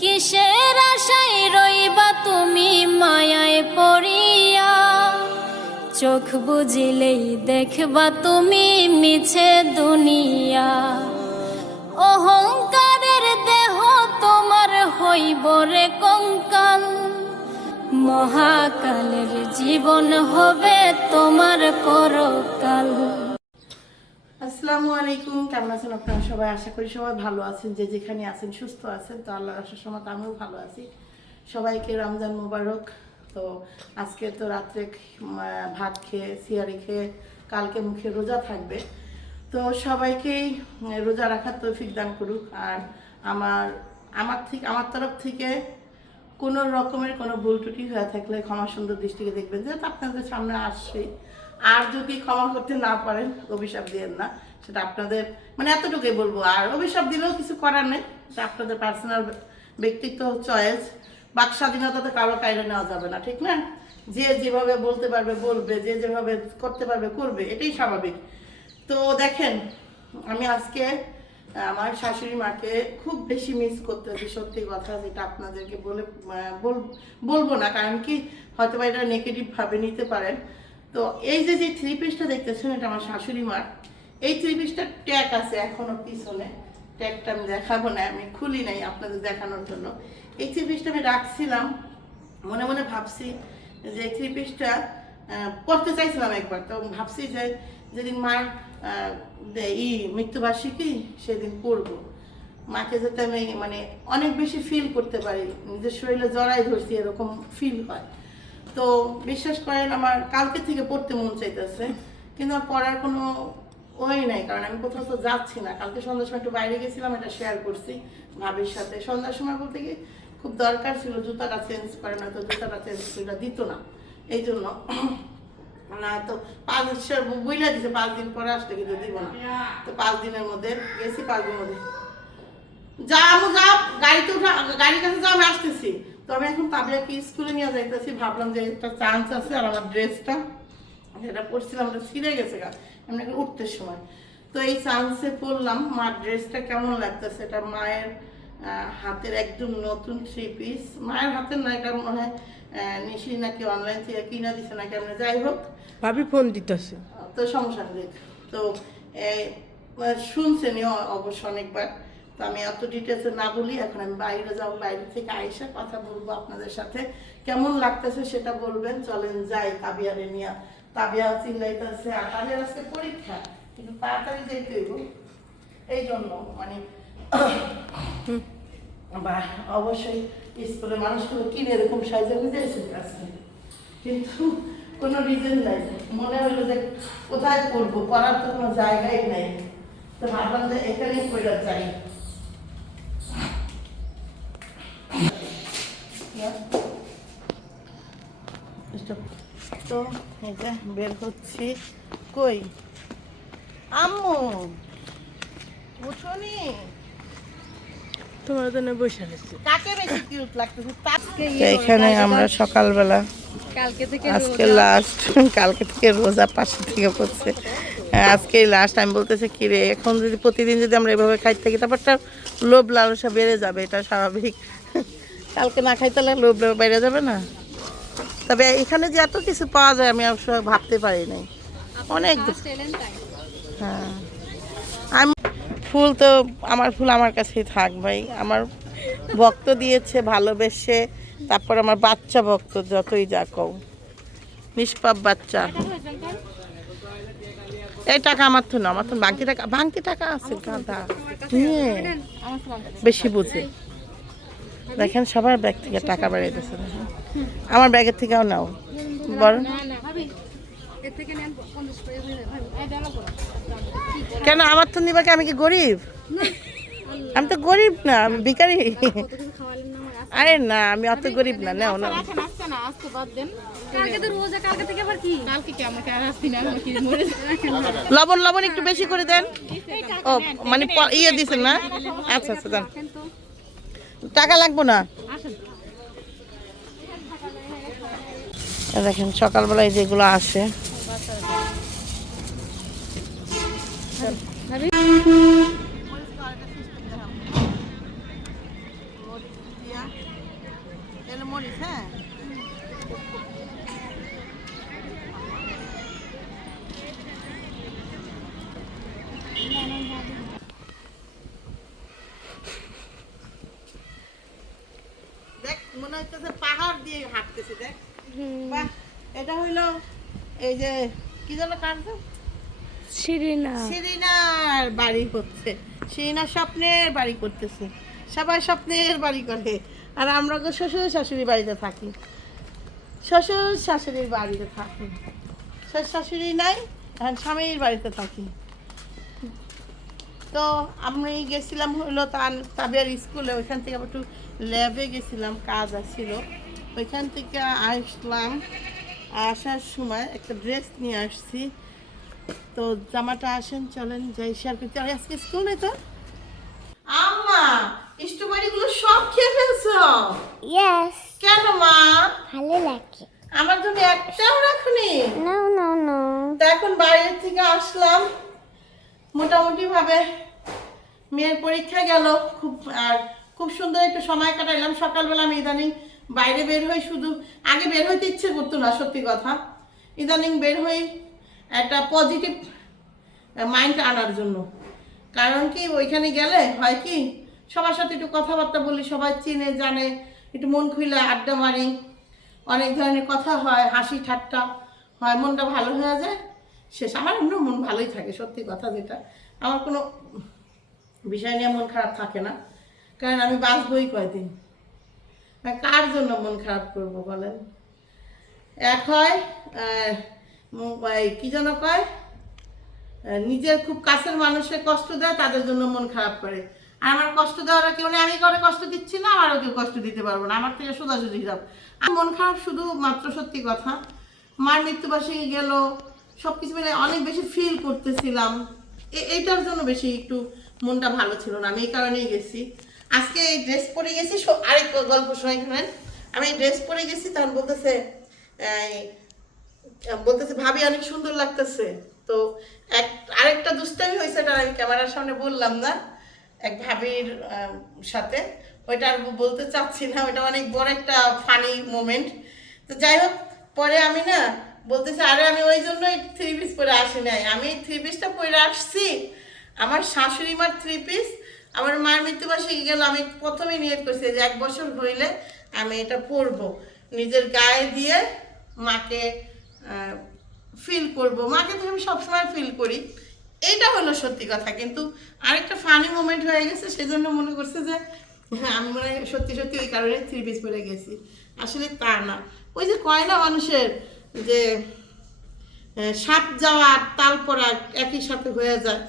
কিসের আশায় রইবা তুমি মায়ায় পড়িয়া, চোখ বুজিলেই দেখবা তুমি মিছে দুনিয়া। অহংকারের দেহ তোমার হইব রে কঙ্কাল, মহাকালের জীবন হবে তোমার পরকাল। আসসালামু আলাইকুম, কেমন আছেন আপনারা সবাই? আশা করি সবাই ভালো আছেন, যে যেখানে আছেন সুস্থ আছেন। তো আল্লাহর আশার সময় আমিও ভালো আছি। সবাইকে রমজান মোবারক। তো আজকে তো রাত্রে ভাত খেয়ে সিয়ারি খেয়ে কালকে মুখে রোজা থাকবে। তো সবাইকেই রোজা রাখার তৌফিক দান করুক। আর আমার তরফ থেকে কোনো রকমের কোনো ভুল ত্রুটি হয়ে থাকলে ক্ষমা সুন্দর দৃষ্টিকে দেখবেন, যেহেতু আপনাদের সামনে আসছে। আর যদি ক্ষমা করতে না পারেন অভিশাপ দিয়েন না, সেটা আপনাদের এতটুকুই বলবো। আর অভিশাপ দিলেও কিছু করার নেই, সেটা আপনাদের পার্সোনাল ব্যক্তিত্ব চয়েস। বাক স্বাধীনতা তো কারো কায়রে নেওয়া যাবে না, ঠিক না? যে যেভাবে বলতে পারবে বলবে, যে যেভাবে করতে পারবে করবে, এটাই স্বাভাবিক। তো দেখেন, আমি আজকে আমার শাশুড়ি মাকে খুব বেশি মিস করতেছি, সত্যি কথা, যেটা আপনাদেরকে বলবো না, কারণ কি হয়তো বা এটা নেগেটিভ ভাবে নিতে পারেন। তো এই যে থ্রি পিসটা দেখতেছেন, এটা আমার শাশুড়ি মার। এই থ্রি পিসটার ট্যাগ আছে এখনো পিছনে, ট্যাগটা আমি দেখাবো না, আমি খুলি নাই আপনাদের দেখানোর জন্য। এই থ্রি পিসটা আমি রাখছিলাম, মনে মনে ভাবছি যে থ্রি পিসটা পড়তে চাইছিলাম একবার। তো ভাবছি যে যেদিন মার মৃত্যুবার্ষিকী সেদিন পড়বো, মাকে যাতে আমি অনেক বেশি ফিল করতে পারি, নিজের শরীরে জড়াই ধরছি এরকম ফিল হয়। তো বিশ্বাস করেন, আমার কালকে থেকে পড়তে মন চাইতেছে, কিন্তু আমার পড়ার কোনো ওই নাই, কারণ আমি কোথাও তো যাচ্ছি না। কালকে সন্ধ্যার সময় একটু বাইরে গেছিলাম, এটা শেয়ার করছি ভাবির সাথে। সন্ধ্যার সময় বলতে কি খুব দরকার ছিল, জুতাটা চেঞ্জ করে না, তো জুতাটা চেঞ্জ করে দিত না, এই জন্য না। তো 5 বইলা দিছে 5 দিন পরে আসলে, কিন্তু দিব না। তো 5 দিনের মধ্যে গেছি, 5 দিনের মধ্যে যাও গাড়িতে উঠা, গাড়ির কাছে যাও, আমি আসতেছি। তো আমি এখন তাবিয়াকে স্কুলে নিয়ে যাইতেছি, ভাবলাম যে একটা চান্স আছে। আর আমার ড্রেসটা যেটা পরছিলাম ওটা ছিঁড়ে গেছে এমনি উঠতে সময়। তো এই চান্সে পরলাম। মার ড্রেসটা কেমন লাগতেছে, এটা মায়ের হাতের একদম নতুন থ্রি পিস। মায়ের হাতের না, এটা মনে হয় নিশি নাকি অনলাইন থেকে কিনা দিছে না কেমন, যাই হোক ভাবি ফোন দিতেছে, তো সমস্যা নেই। তো শুনছেন অবশ্য অনেকবার। তো আমি এত ডিটেলসে না বলি, এখন আমি বাইরে যাবো, বাইরে থেকে আইসা কথা বলবো আপনাদের সাথে। কেমন লাগতেছে সেটা বলবেন। চলেন যাই তাবিয়ারে নিয়ে। তাবিয়া চিল্লাইতেছে, আর তাবিয়ার আজকে পরীক্ষা, কিন্তু তাড়াতাড়ি যেতে হইব, এই জন্য বা অবশ্যই স্কুলে মানুষগুলো কিনে এরকম সাইজে বুঝেছে আজকে, কিন্তু কোনো রিজন নাই। মনে হলো যে কোথায় পড়বো, পড়ার তো কোনো জায়গাই নাই। তো ভাবলাম যে এখানেই পড়া যাই। তো এটা বের হচ্ছি। কই আম্মু, উঠোনি তোমার জন্য বসে রয়েছে। কাকে বেশি কিউট লাগতেছে? এখানে আমরা সকালবেলা, আজকে লাস্ট, কালকে থেকে রোজা 5 থেকে পড়ছে, আজকে লাস্ট। আমি বলতেছি কি রে, এখন যদি প্রতিদিন যদি আমরা এভাবে খাইতে থাকি, তারপরটা লোভ লালসা বেড়ে যাবে, এটা স্বাভাবিক। কালকে না খাইতে হলে লোভ বেড়ে যাবে না? তবে এখানে যে এত কিছু পাওয়া যায় আমি অবশ্য ভাবতে পারি নাই, অনেক। হ্যাঁ, আমি ফুল তো আমার ফুল আমার কাছেই থাক ভাই। আমার ভক্ত দিয়েছে ভালোবেসে, তারপর আমার বাচ্চা ভক্ত, যতই যা কও, নিষ্পাপ বাচ্চা। এই টাকা আমার তো না, আমার তো ভাঙতি টাকা আছে, গাঁদা নিয়ে বেশি বুঝে। দেখেন সবার ব্যাগ থেকে টাকা বেড়াইতেছে, আমার ব্যাগের থেকেও নাও বরং। কেন আমার তো নিবাকে? আমি কি গরিব? আমি তো গরিব না, আমি ভিখারি। আরে না, আমি অত গরিব না। নাও না, লবণ লবণ একটু বেশি করে দেন। ও ইয়ে দিছেন না? আচ্ছা আচ্ছা, দেন। টাকা লাগবো না। দেখেন সকালবেলায় যেগুলো আসে, দিয়া এলো মরিচ, হ্যাঁ দেখ মনে হচ্ছে পাহাড় দিয়ে হাঁটতেছে। দেখ বাহ, এটা হইলো এই যে কি যেন কাটছে শিরিনার বাড়ি হচ্ছে, শিরিনা স্বপ্নের বাড়ি করতেছে। সবাই স্বপ্নের বাড়ি করে, আর আমরা তো শ্বশুর শাশুড়ি বাড়িতে থাকি, শ্বশুর শাশুড়ির বাড়িতে থাকি। শ্বশুর শাশুড়ি নাই, এখন স্বামীর বাড়িতে থাকি। তো আমি গেছিলাম হলো তাবিয়ার স্কুলে, ওইখান থেকে আবার একটু ল্যাবে গেছিলাম, কাজ আসছিল। ওইখান থেকে আসলাম, আসার সময় একটা ড্রেস নিয়ে আসছি। তো জামাটা আসেন, চলেন যাই শেয়ার করতে। আর আজকে স্কুল নেই তো আম্মা, স্ট্রবেরিগুলো সব খেয়ে ফেলছো? ইয়েস, কেন মা? ভালো লাগে। আমার জন্য একটাও রাখনি? No no no. তো এখন বাইরের থেকে আসলাম, মোটামুটি ভাবে মেয়ের পরীক্ষা গেল খুব, আর খুব সুন্দর একটু সময় কাটাইলাম। সকালবেলা আমি ইদানিং বাইরে বের হই, শুধু আগে বের হইতে ইচ্ছে করতো না সত্যি কথা, ইদানিং বের হই একটা পজিটিভ মাইন্ড আনার জন্য। কারণ কি ওইখানে গেলে হয় কি সবার সাথে একটু কথাবার্তা বলি, সবাই চিনে জানে, একটু মন খুলে আড্ডা মারি, অনেক ধরনের কথা হয়, হাসি ঠাট্টা হয়, মনটা ভালো হয়ে যায়। শেষ আমার এমনি মন ভালোই থাকে, সত্যি কথা যেটা, আমার কোনো বিষয় নিয়ে মন খারাপ থাকে না। কারণ আমি বাঁচবই কয়দিন, কার জন্য মন খারাপ করব বলেন? এক হয় কি যেন কয়, নিজের খুব কাছের মানুষের কষ্ট দেয়, তাদের জন্য মন খারাপ করে। আর আমার কষ্ট দেওয়ার কেউ নেই, আমি কারো কষ্ট দিচ্ছি না, আমারও কেউ কষ্ট দিতে পারবো না, আমার থেকে সোজাসুজি হিসাব। আর মন খারাপ শুধু মাত্র সত্যি কথা, মার মৃত্যুবার্ষিকী গেল, সব কিছু মিলে অনেক বেশি ফিল করতেছিলাম, এইটার জন্য বেশি একটু মনটা ভালো ছিল না। আমি এই কারণেই গেছি। আজকে এই ড্রেস পরে গেছি, আরেক গল্প শোনাই শুনেন। আমি এই ড্রেস পরে গেছি, তখন বলতেছে ভাবি অনেক সুন্দর লাগতেছে। তো আরেকটা দুষ্টামি হয়েছে, এটা আমি ক্যামেরার সামনে বললাম না, এক ভাবির সাথে, ওইটা আর বলতে চাচ্ছি না, ওইটা অনেক বড় একটা ফানি মোমেন্ট। তো যাই হোক, পরে আমি না বলতেছি আরে আমি ওই জন্যই থ্রি পিস পরে আসি নাই, আমি থ্রি পিসটা পরে আসছি আমার শাশুড়ি মার থ্রি পিস। আমার মায়ের মৃত্যুবার্ষিকী গেল, আমি প্রথমেই নিয়ত করছি যে 1 বছর হইলে আমি এটা পরবো, নিজের গায়ে দিয়ে মাকে ফিল করব, মাকে তো আমি সবসময় ফিল করি, এইটা হলো সত্যি কথা। কিন্তু আরেকটা ফানি মোমেন্ট হয়ে গেছে, সেজন্য মনে করছে যে আমি মনে হয় সত্যি সত্যি ওই কারণে থ্রি পিস পরে গেছি। আসলে তা না, ওই যে কয় না মানুষের যে সাপ যাওয়া আর তাল পড়া একই সাথে হয়ে যায়,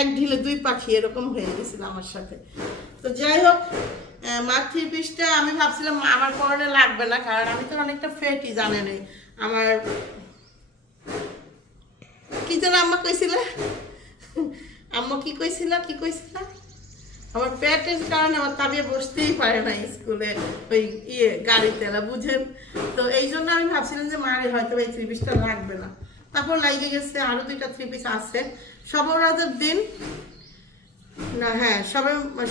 এক ঢিলে 2 পাখি, এরকম হয়ে গেছিল আমার সাথে। তো যাই হোক, মার থ্রি পিসটা আমি ভাবছিলাম আমার পরনে লাগবে না, কারণ আমি তো অনেকটা ফেটি, জানেনই আমার কি যেন আম্মা কইছিল, আম্মা কি কইছিল আমার পেটের কারণে আমার তাবিয়ে বসতেই পারে না স্কুলে, ওই গাড়িতে না, বুঝেন? তো এই জন্য আমি ভাবছিলাম যে মায়ের হয়তো এই থ্রি পিসটা লাগবে না। তারপর লাগিয়ে গেছে আরো 2টা থ্রি পিস আছে। সবে বরাতের দিন না, হ্যাঁ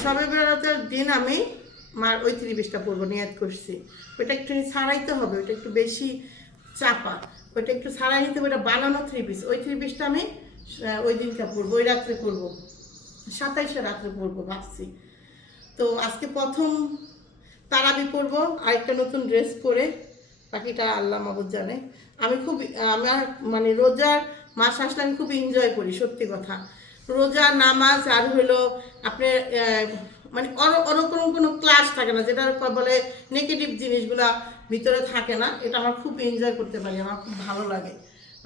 সবে বরাতের দিন আমি মার ওই থ্রি পিসটা পরবো নিয়ত করছি। ওইটা একটু ছাড়াইতে হবে, ওইটা একটু বেশি চাপা, ওইটা একটু ছাড়াই নিতে হবে, ওইটা বানানো থ্রি পিস। ওই থ্রি পিসটা আমি ওই দিনটা পরবো, ওই রাত্রে পরবো, 27-এ রাত্রে পরবো ভাবছি। তো আজকে প্রথম তারাবি পরবো, আরেকটা নতুন ড্রেস পরে, বাকিটা আল্লাহ মাবুদ জানে। আমি খুব আমার মানে রোজার মাস আসলে আমি খুব এনজয় করি, সত্যি কথা। রোজা, নামাজ, আর হলো আপনার মানে কোনো ক্লাস থাকে না, যেটা বলে নেগেটিভ জিনিসগুলা ভিতরে থাকে না, এটা আমার খুব এনজয় করতে পারি, আমার খুব ভালো লাগে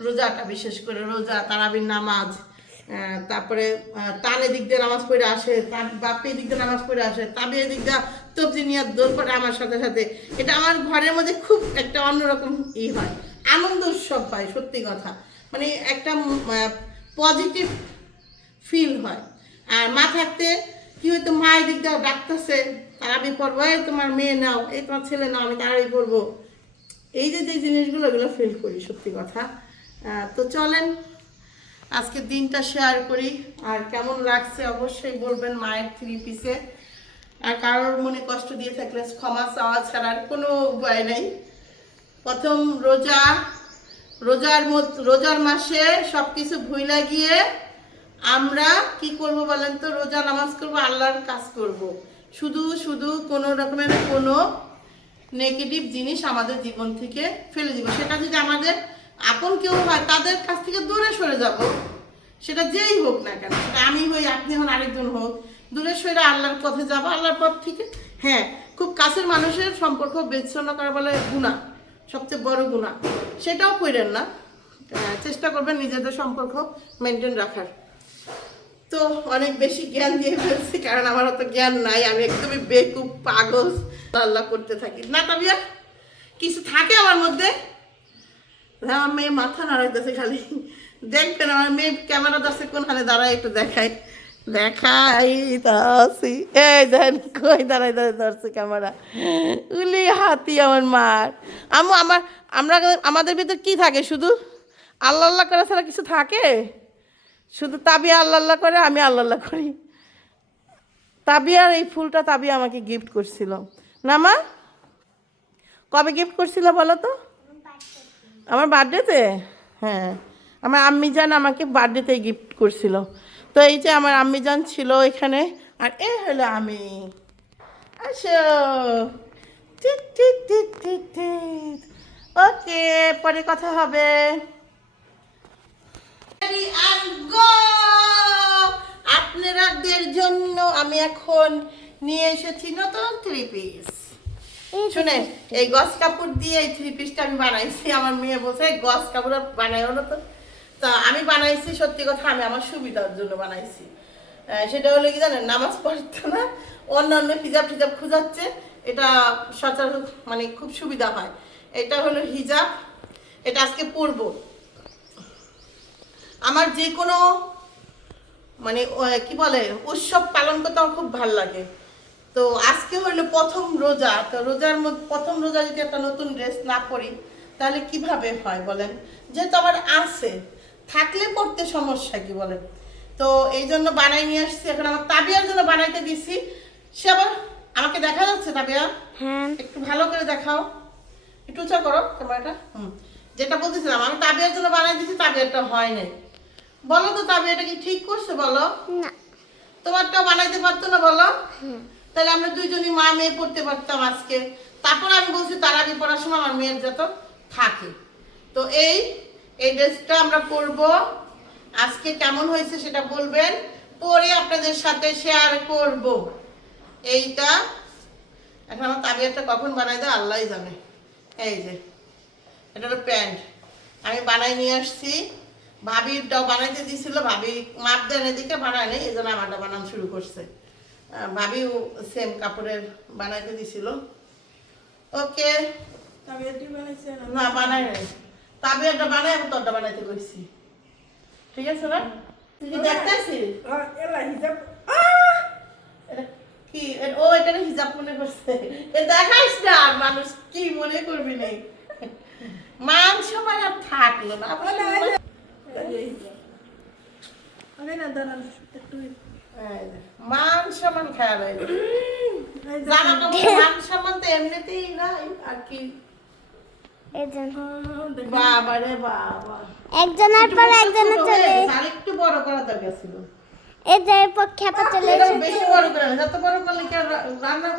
রোজাটা, বিশেষ করে রোজা, তারাবির নামাজ, তারপরে টানে দিক দিয়ে নামাজ পড়ে আসে, বাপে দিক দিয়ে নামাজ পড়ে আসে, তাবিয়ে দিক দিয়ে তবজি নিয়ে দৌড় পড়ে আমার সাথে সাথে, এটা আমার ঘরের মধ্যে খুব একটা অন্যরকম হয়, আনন্দ উৎসব হয়, সত্যি কথা। মানে একটা পজিটিভ ফিল হয়। আর মা থাকতে কি হয়তো মায়ের দিক দিয়ে ডাকতেছে, তারাবি পড়বো, এই তোমার মেয়ে নাও, এই তোমার ছেলে নাও, আমি তারাবি পড়বো, এই যে জিনিসগুলো, এগুলো ফিল করি, সত্যি কথা। তো চলেন আজকে দিনটা শেয়ার করি, আর কেমন লাগছে অবশ্যই বলবেন মায়ের থ্রি পিসে। আর কারোর মনে কষ্ট দিয়ে থাকলে ক্ষমা চাওয়া ছাড়ার কোনো উপায় নেই। প্রথম রোজার মাসে সব কিছু ভুইলা গিয়ে আমরা কি করব বলেন তো? রোজা নামাজ করব, আল্লাহর কাজ করব, শুধু শুধু কোনো রকমের কোনো নেগেটিভ জিনিস আমাদের জীবন থেকে ফেলে দিব। সেটা যদি আমাদের আপন কেউ হয় তাদের কাছ থেকে দূরে সরে যাব, সেটা যেই হোক না কেন, সেটা আমি হই, আপনি হন, আরেকজন হোক, দূরে সরে আল্লাহর পথে যাব। আল্লাহর পথ থেকে হ্যাঁ, খুব কাছের মানুষের সম্পর্ক বিচ্ছিন্ন করা বলে গুনাহ, সবচেয়ে বড় গুনাহ। সেটাও করেন না, চেষ্টা করবেন নিজেদের সম্পর্ক মেনটেন রাখার। তো অনেক বেশি জ্ঞান দিয়ে ফেলছি, কারণ আমার অত জ্ঞান নাই, আমি একদমই বেকুব পাগল আল্লাহ করতে থাকি না। তাবিয়া কিছু থাকে আমার মধ্যে। আমার মেয়ে মাথা নাড়াইতেছে খালি, দেখবেন আমার মেয়ে ক্যামেরা ধরছে কোনখানে দাঁড়ায় একটু দেখাই তাছি। এই দেন কই দাঁড়াই ধরছে ক্যামেরা, উলি হাতি আমার মার। আমাদের ভিতর কি থাকে? শুধু আল্লাহ আল্লাহ করা ছাড়া কিছু থাকে? শুধু তাবিয়া আল্লাহ আল্লাহ করে, আমি আল্লাহ আল্লাহ করি। তাবিয়ার এই ফুলটা তাবিয়া আমাকে গিফট করছিল না মা? কবে গিফট করছিল বলো তো? আমার বার্থডেতে। হ্যাঁ, আমার আম্মিজান আমাকে বার্থডেতে গিফট করছিল। তো এই যে আমার আম্মিজান ছিল এখানে, আর এ হলো আমি। আসো, ওকে, পরে কথা হবে। আপনাদের জন্য আমি এখন নিয়ে এসেছি নতুন 3 পিস। শুনে, এই গস কাপড় দিয়ে এই 3 পিসটা আমি বানাইছি। আমার মেয়ে বলছে গস কাপড় বানাইও না তো। তা আমি বানাইছি, সত্যি কথা আমি আমার সুবিধার জন্য বানাইছি। সেটা হলো কি জানেন, নামাজ পড়তো না, অন্যান্য হিজাব টিজাব খুঁজাচ্ছে, এটা সচরাচর মানে খুব সুবিধা হয়। এটা হলো হিজাব, এটা আজকে পরবো। আমার যে কোনো মানে কি বলে উৎসব পালন করতে আমার খুব ভালো লাগে। তো আজকে হলো প্রথম রোজা, তো প্রথম রোজা যদি একটা নতুন ড্রেস না পরি তাহলে কিভাবে হয় বলেন? যেহেতু আমার আছে, থাকলে পড়তে সমস্যা কি বলেন? তো এই জন্য বানাই নিয়ে আসছি। এখন আমার তাবিয়ার জন্য বানাইতে দিছি। সে আবার আমাকে দেখা যাচ্ছে তাবিয়া? হ্যাঁ, একটু ভালো করে দেখাও, একটু উঁচা করো ক্যামেরাটা। যেটা বলতেছিলাম, আমি তাবিয়ার জন্য বানাই দিছি, তাবিয়ারটা হয় নাই। বলো তো তাবিয়াটা কি ঠিক করছে বলো? না, তোমারটাও বানাইতে পারতো না বলো? তাহলে আমরা দুইজনই মা মেয়ে পড়তে পারতাম আজকে। তারপর আমি বলছি তারাবি পড়ার সময় আমার মেয়ের যত থাকে। তো এই ড্রেসটা আমরা পরবো আজকে। কেমন হয়েছে সেটা বলবেন, পরে আপনাদের সাথে শেয়ার করব। এইটা এখন আমার তাবিয়াটা কখন বানাই দেয় আল্লাহই জানে। এই যে এটা হলো প্যান্ট, আমি বানাই নিয়ে আসছি। ভাবিটাও বানাইতে দিছিল, ভাবি মাপ দেন এদিকে বানায় নেই, এই জন্য আমারটা বানানো শুরু করছে। ভাবিও সেম কাপড়ের বানাইতে দিছিল। ওকে, না বানাই নাই, তাবিয়াটা বানাই আমি তোরটা বানাইতে কইছি। ঠিক আছে না? তুই কি দেখতেছিস? কি ও এটা হিজাব মনে করছে? এ দেখাইস না, আর মানুষ কি মনে করবি নেই। মান সময় আর থাকলো না। মান সম্মান খেয়াল হয়, জামা কাপড় মান সম্মান তো এমনিতেই নাই আর কি। বাবা রে বাবা, একজনের পর একজনের চলে আরেকটু বড় করা দরকার ছিল। এই যে খেপা চলে এটা এসেছে। বেশি বড় করে না, যত বড় করলে কি আর রান্না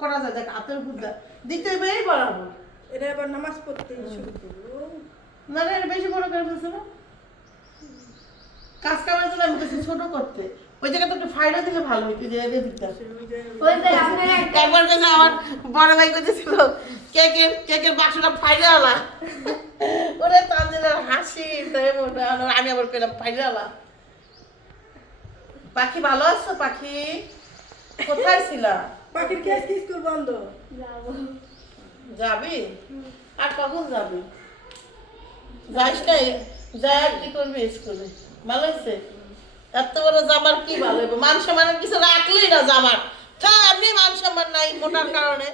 করা যায়? দেখ হাতের বুদ্ধা দিতে বেই বরাবর। এটা আবার নামাজ পড়তে শুরু করবো। না না, এটা বেশি বড় করে ফেলছে না, কাজ কামার জন্য আমি কিছু ছোট করতে। ওই জায়গাটা একটু ফাইডা দিলে ভালো হইতো, যে এদের দিকটা। একবার কাছে আমার বড় ভাই কইতেছিল কেকের বাক্সটা ফাইডা আলা, ওরে তাদের হাসি তাই মনে। আমি আবার পেলাম ফাইডা আলা। পাখি ভালো আছো? পাখি কোথায় ছিলা? পাখির কি আজকে স্কুল বন্ধ? যাবি? আর কখন যাবি? যাইস না, যাই আর কি করবি স্কুলে? ভালো হয়েছে? এত বড় জামার কি ভালো হইব? মান সম্মানের কিছু রাখলেই না জামার, এমনি মান সম্মান নাই মোটার কারণে।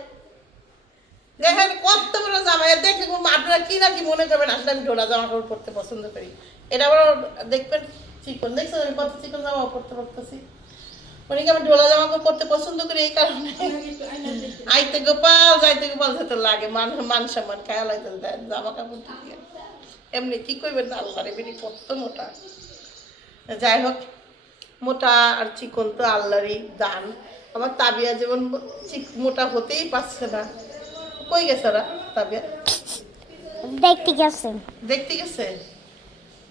দেখেন কত বড় জামা, দেখলে আপনারা কি না কি মনে করবেন, আসলে আমি ঢোলা জামা কাপড় পরতে পছন্দ করি। এটা আবার দেখবেন চিকন, দেখছেন আমি কত চিকন জামা পরতে পারতেছি। মানে কি আমি ঢোলা জামা কাপড় পরতে পছন্দ করি এই কারণে আইতে গোপাল যাইতে গোপাল যেতে লাগে মান সম্মান খায়া লাইতে দেয় জামা কাপড় ঠিক এমনি কি করবেন না আল্লাহরে বেরি কত মোটা যাই হোক মোটা আর চিকন তো আল্লাহরই দান আমার তাবিয়া যেমন মোটা হতেই পারছে না কই গেছে ওরা তাবিয়া দেখতে গেছে দেখতে গেছে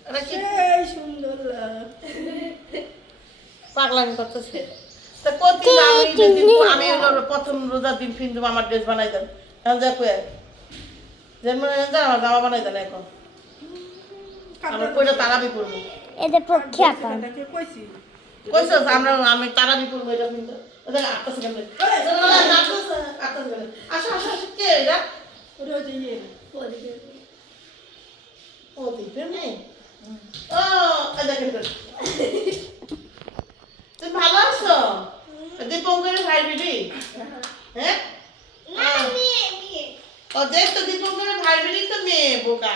ওরা কি এই সুন্দর লাগ। পাগলামি করতেছে তা কতদিন আমি হলো প্রথম রোজার দিন ফিন্দু আমার ড্রেস বানাই দেন এখন যা কয়ে যেমন আমার জামা বানাই দেন এখন আমরা কইটা তারাবি করবো এদের পক্ষে আপা এটাকে কইছি। কইছো আমি তারাবি করবো এটা কিন্তু ওদের 8 সেকেন্ড আসো আসো আসো কে এটা ওটা হচ্ছে ইয়ে, ও দিবে নেই ও দেখেন তুমি ভালো আছো দীপঙ্করের ভাই বিডি হ্যাঁ ও দেখ তো দীপঙ্করের ভাই বিডি তো মেয়ে বোকা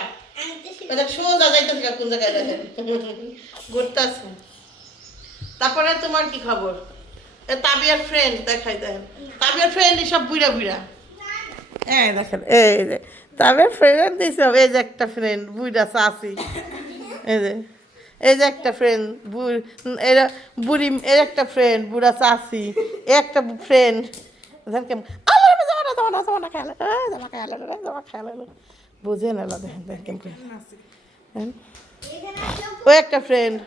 দেখ সোজা যাইতেছে কোন জায়গায় দেখেন ঘুরতেছে তারপরে তোমার কি খবর তাবিয়ার ফ্রেন্ড দেখাই দেখেন তাবিয়ার ফ্রেন্ড সব বুড়া বুড়া হ্যাঁ দেখেন এই যে তাবিয়ার ফ্রেন্ড দিয়েছিলাম এই যে একটা ফ্রেন্ড বুড়া চাষি এই যে একটা ফ্রেন্ড এরা বুড়ি এর একটা ফ্রেন্ড বুড়া চাষি একটা ফ্রেন্ড কেমন জামা খেয়াল জামা খেয়াল বুঝে না দেখেন দেখেন কেমন ও একটা ফ্রেন্ড